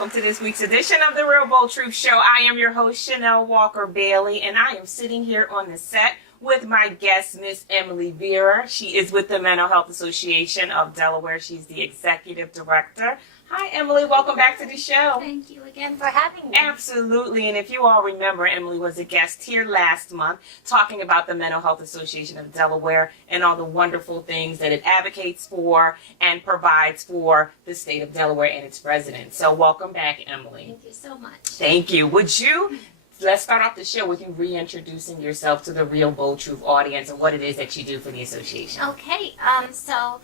welcome to this week's edition of the Real Bold Truth Show. I am your host, Chanel Walker Bailey, and I am sitting here on the set with my guest, Miss Emily Vere. She is with the Mental Health Association of Delaware. She's the executive director. Hi, Emily. Welcome back to the show. Thank you again for having me. Absolutely. And if you all remember, Emily was a guest here last month talking about the Mental Health Association of Delaware and all the wonderful things that it advocates for and provides for the state of Delaware and its residents. So welcome back, Emily. Thank you so much. Thank you. Let's start off the show with you reintroducing yourself to the Real Bold Truth audience and what it is that you do for the association. Okay. So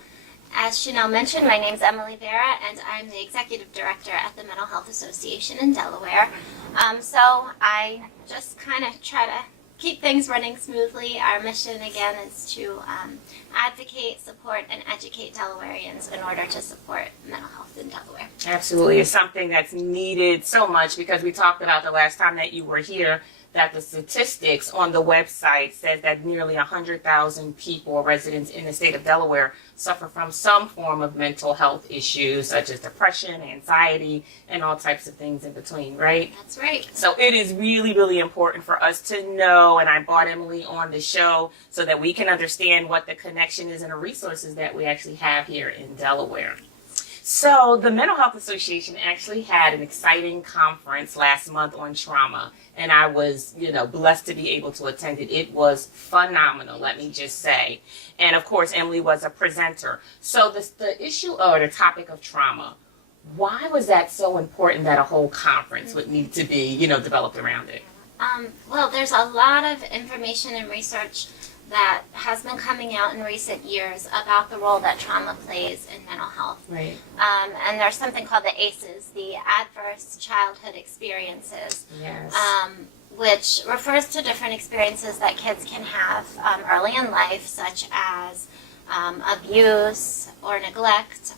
as Chanel mentioned, my name is Emily Vere, and I'm the executive director at the Mental Health Association in Delaware. So I just kind of try to keep things running smoothly. Our mission, again, is to advocate, support, and educate Delawareans in order to support mental health in Delaware. Absolutely. It's something that's needed so much because we talked about the last time that you were here that the statistics on the website says that nearly 100,000 people, residents in the state of Delaware, suffer from some form of mental health issues such as depression, anxiety, and all types of things in between, right? That's right. So it is really, really important for us to know, and I brought Emily on the show so that we can understand what the connection is and the resources that we actually have here in Delaware. So the Mental Health Association actually had an exciting conference last month on trauma, and I was, blessed to be able to attend it. It was phenomenal, let me just say. And of course, Emily was a presenter. So the issue or the topic of trauma, why was that so important that a whole conference would need to be, developed around it? Well, there's a lot of information and research that has been coming out in recent years about the role that trauma plays in mental health. Right. And there's something called the ACEs, the Adverse Childhood Experiences, yes. Which refers to different experiences that kids can have early in life, such as abuse or neglect,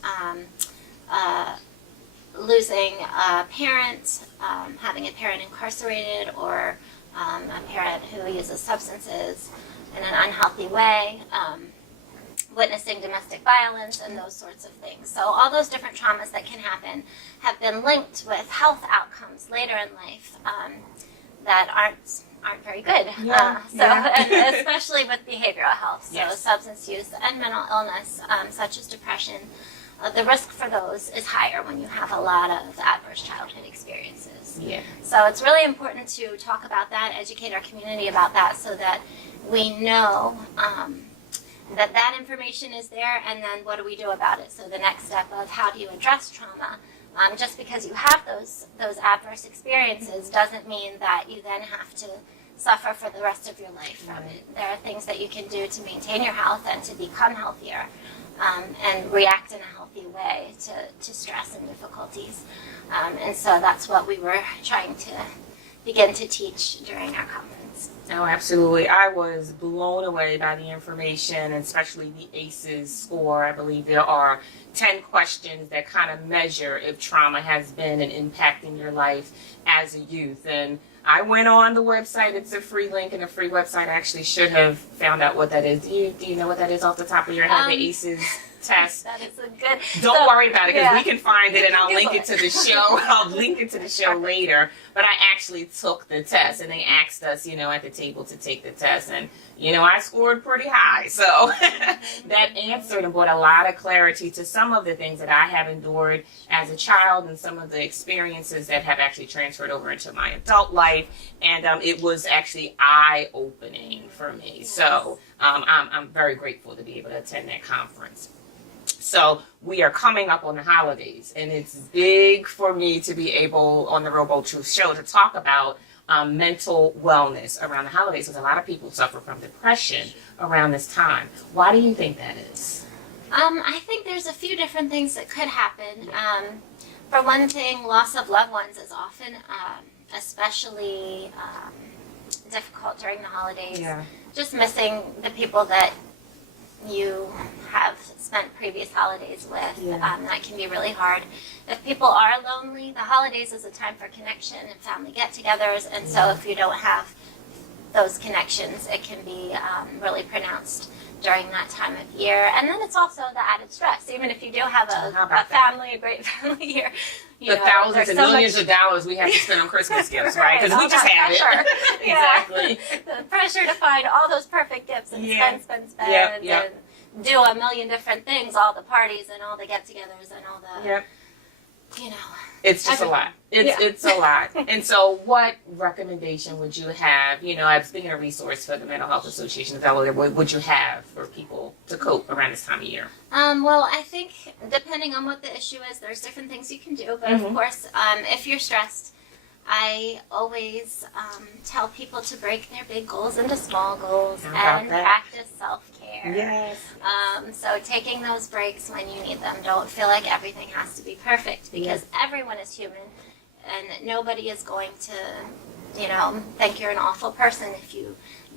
losing a parent, having a parent incarcerated, or a parent who uses substances in an unhealthy way, witnessing domestic violence, and those sorts of things. So all those different traumas that can happen have been linked with health outcomes later in life that aren't very good. And especially with behavioral health, so yes. Substance use and mental illness, such as depression. The risk for those is higher when you have a lot of adverse childhood experiences. Yeah. So it's really important to talk about that, educate our community about that, so that we know that information is there, and then what do we do about it? So the next step of how do you address trauma? Just because you have those adverse experiences doesn't mean that you then have to suffer for the rest of your life from it. There are things that you can do to maintain your health and to become healthier, and react in a healthy way to stress and difficulties. And so that's what we were trying to begin to teach during our conference. Oh, absolutely. I was blown away by the information, especially the ACEs score. I believe there are 10 questions that kind of measure if trauma has been an impact in your life as a youth. And I went on the website. It's a free link and a free website. I actually should have found out what that is. Do you know what that is off the top of your head, the ACEs test? That is a good... Don't worry about it, because we can find it, and I'll Google link it to the show. I'll link it to the show later. But I actually took the test, and they asked us, at the table to take the test. And, I scored pretty high. So that answered and brought a lot of clarity to some of the things that I have endured as a child and some of the experiences that have actually transferred over into my adult life. And it was actually eye-opening for me. So I'm very grateful to be able to attend that conference. So we are coming up on the holidays, and it's big for me to be able, on the Real Bold Truth Show, to talk about mental wellness around the holidays, because a lot of people suffer from depression around this time. Why do you think that is? I think there's a few different things that could happen. For one thing, loss of loved ones is often especially difficult during the holidays. Yeah. Just missing the people that you have spent previous holidays with, that can be really hard. If people are lonely, the holidays is a time for connection and family get-togethers, and so if you don't have those connections, it can be really pronounced during that time of year. And then it's also the added stress. Even if you do have a great family here, You the know, thousands there's and so millions much- of dollars we have to spend on Christmas gifts, right? Because we all just that have pressure. it. Yeah. Exactly. The pressure to find all those perfect gifts and Yeah. spend, Yep. and do a million different things, all the parties and all the get-togethers and all the, Yep. you know. It's just a lot. It's a lot. And so what recommendation would you have, as being a resource for the Mental Health Association of Delaware, what would you have for people to cope around this time of year? Well, I think depending on what the issue is, there's different things you can do. But of course, if you're stressed, I always tell people to break their big goals into small goals and practice self-care. Yes. So taking those breaks when you need them. Don't feel like everything has to be perfect because everyone is human and nobody is going to, think you're an awful person if you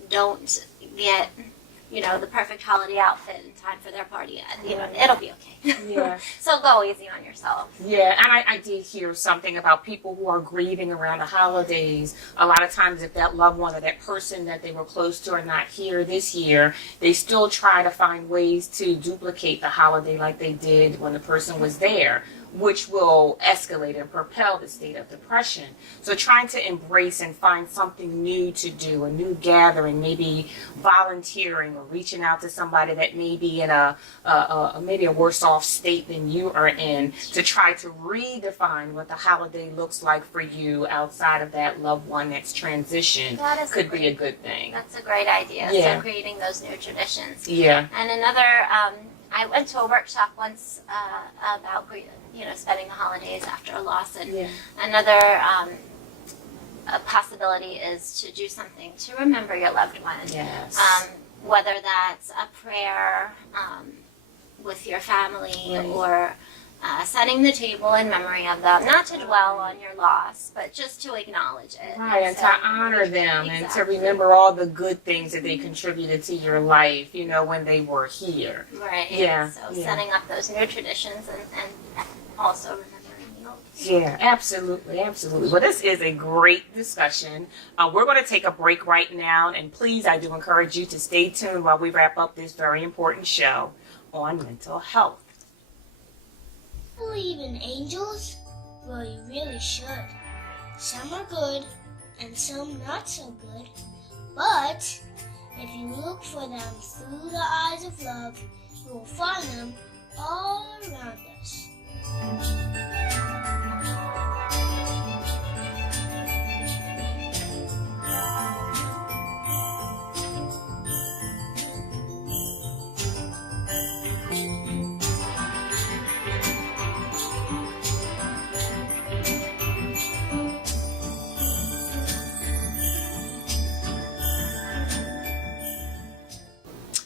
don't get, the perfect holiday outfit in time for their party. It'll be okay. Yeah. So go easy on yourself. Yeah, and I did hear something about people who are grieving around the holidays. A lot of times if that loved one or that person that they were close to are not here this year, they still try to find ways to duplicate the holiday like they did when the person was there, which will escalate and propel the state of depression. So trying to embrace and find something new to do, a new gathering, maybe volunteering or reaching out to somebody that may be in maybe a worse off state than you are in, to try to redefine what the holiday looks like for you outside of that loved one that's transitioned could be a good thing. That's a great idea. Yeah. So creating those new traditions. Yeah. And another, I went to a workshop once about spending the holidays after a loss, and another a possibility is to do something to remember your loved one. Yes. Whether that's a prayer with your family or setting the table in memory of them, not to dwell on your loss, but just to acknowledge it. Right, and to honor them and to remember all the good things that they contributed to your life, when they were here. Right. Yeah. So setting up those new traditions and also remembering the old. Yeah, absolutely, absolutely. Well, this is a great discussion. We're going to take a break right now, and please, I do encourage you to stay tuned while we wrap up this very important show on mental health. Believe in angels? Well, you really should. Some are good and some not so good. But if you look for them through the eyes of love, you will find them all around us.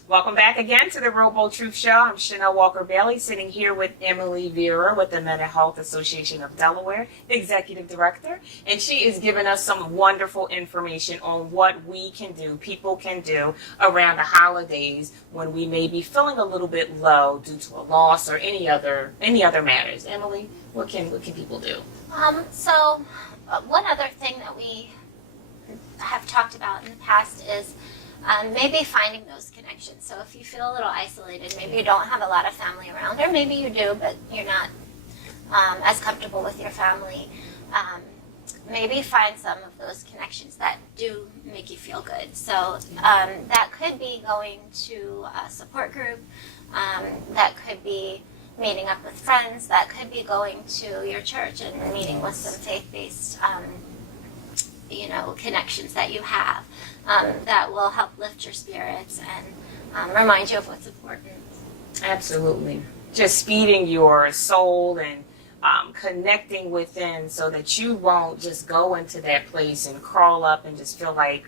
Welcome back again to the Robo Truth Show. I'm Chanel Walker-Bailey, sitting here with Emily Vere with the Mental Health Association of Delaware, the Executive Director, and she is giving us some wonderful information on what we can do, people can do around the holidays when we may be feeling a little bit low due to a loss or any other matters. Emily, what can people do? So one other thing that we have talked about in the past is maybe finding those connections. So if you feel a little isolated, maybe you don't have a lot of family around, or maybe you do, but you're not as comfortable with your family, maybe find some of those connections that do make you feel good. So that could be going to a support group, that could be meeting up with friends, that could be going to your church and meeting with some faith-based connections that you have that will help lift your spirits and remind you of what's important. Absolutely. Just feeding your soul and connecting within so that you won't just go into that place and crawl up and just feel like,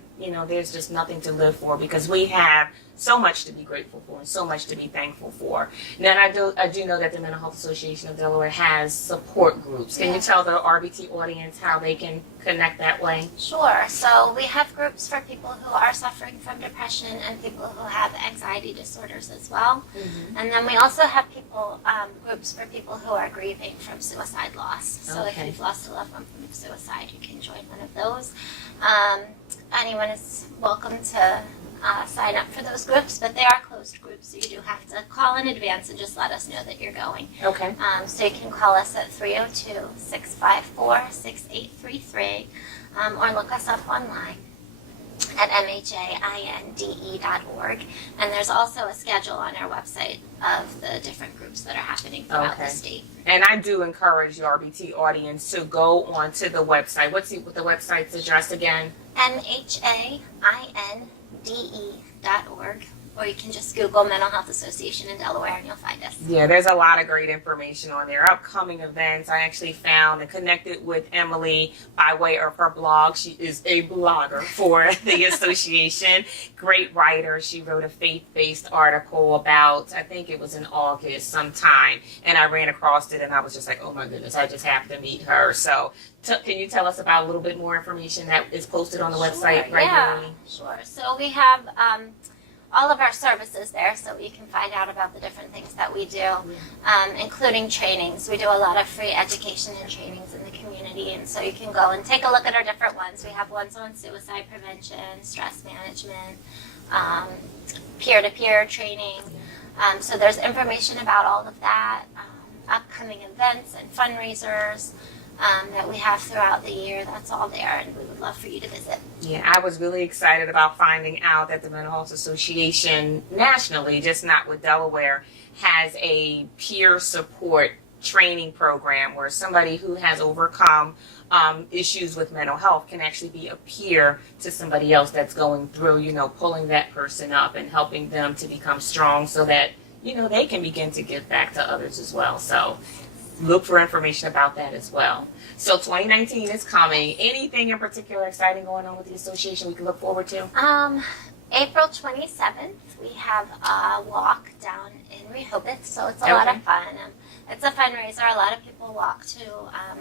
there's just nothing to live for, because we have so much to be grateful for and so much to be thankful for. Now, I do know that the Mental Health Association of Delaware has support groups. Can you tell the RBT audience how they can connect that way? Sure. So we have groups for people who are suffering from depression and people who have anxiety disorders as well. Mm-hmm. And then we also have groups for people who are grieving from suicide loss. So if you've lost a loved one from suicide, you can join one of those. Anyone is welcome to sign up for those groups, but they are closed groups, so you do have to call in advance and just let us know that you're going. Okay. So you can call us at 302-654-6833 or look us up online at mhainde.org. And there's also a schedule on our website of the different groups that are happening throughout the state. And I do encourage the RBT audience to go onto the website. What's the website's address again? mhainde.org. Or you can just Google Mental Health Association in Delaware and you'll find us. Yeah, there's a lot of great information on there. Upcoming events. I actually found and connected with Emily by way of her blog. She is a blogger for the association. Great writer. She wrote a faith-based article about, I think it was in August sometime. And I ran across it and I was just like, oh my goodness, I just have to meet her. So can you tell us about a little bit more information that is posted on the website regularly? Yeah, sure. So we have all of our services there, so you can find out about the different things that we do, including trainings. We do a lot of free education and trainings in the community, and so you can go and take a look at our different ones. We have ones on suicide prevention, stress management, peer-to-peer training. So there's information about all of that, upcoming events and fundraisers that we have throughout the year. That's all there, and we would love for you to visit. Yeah, I was really excited about finding out that the Mental Health Association nationally, just not with Delaware, has a peer support training program where somebody who has overcome issues with mental health can actually be a peer to somebody else that's going through, pulling that person up and helping them to become strong so that, they can begin to give back to others as well. So look for information about that as well. So 2019 is coming. Anything in particular exciting going on with the association we can look forward to? April 27th, we have a walk down in Rehoboth, so it's a lot of fun. It's a fundraiser. A lot of people walk to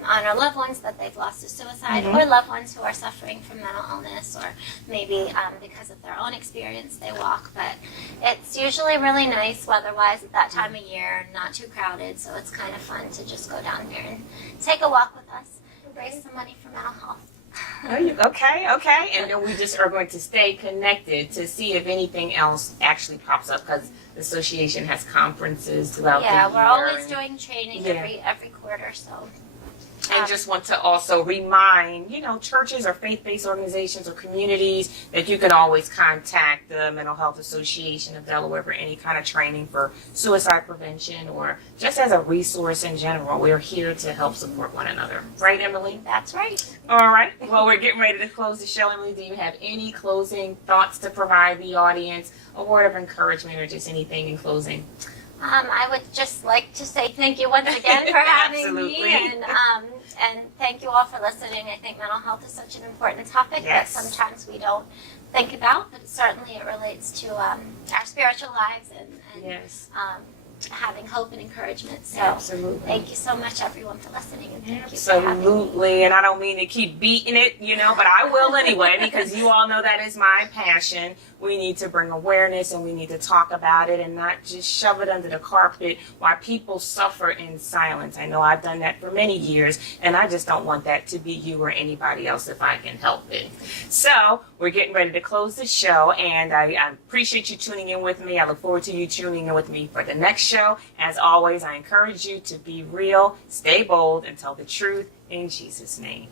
honor loved ones that they've lost to suicide, or loved ones who are suffering from mental illness, or maybe because of their own experience they walk. But it's usually really nice weather-wise at that time of year, not too crowded, so it's kind of fun to just go down there and take a walk with us, raise some money for mental health. Okay. And then we just are going to stay connected to see if anything else actually pops up, because the association has conferences throughout the year. Yeah, we're always doing training every quarter, so. And just want to also remind, churches or faith-based organizations or communities that you can always contact the Mental Health Association of Delaware for any kind of training for suicide prevention or just as a resource in general. We're here to help support one another. Right, Emily? That's right. All right. Well, we're getting ready to close the show. Emily, do you have any closing thoughts to provide the audience? A word of encouragement or just anything in closing? I would just like to say thank you once again for having me, and thank you all for listening. I think mental health is such an important topic that sometimes we don't think about, but certainly it relates to our spiritual lives and having hope and encouragement. So thank you so much, everyone, for listening, and thank you for having me. And I don't mean to keep beating it, but I will anyway, because you all know that is my passion. We need to bring awareness and we need to talk about it and not just shove it under the carpet while people suffer in silence. I know I've done that for many years, and I just don't want that to be you or anybody else if I can help it. So we're getting ready to close the show, and I appreciate you tuning in with me. I look forward to you tuning in with me for the next show. As always, I encourage you to be real, stay bold, and tell the truth in Jesus' name.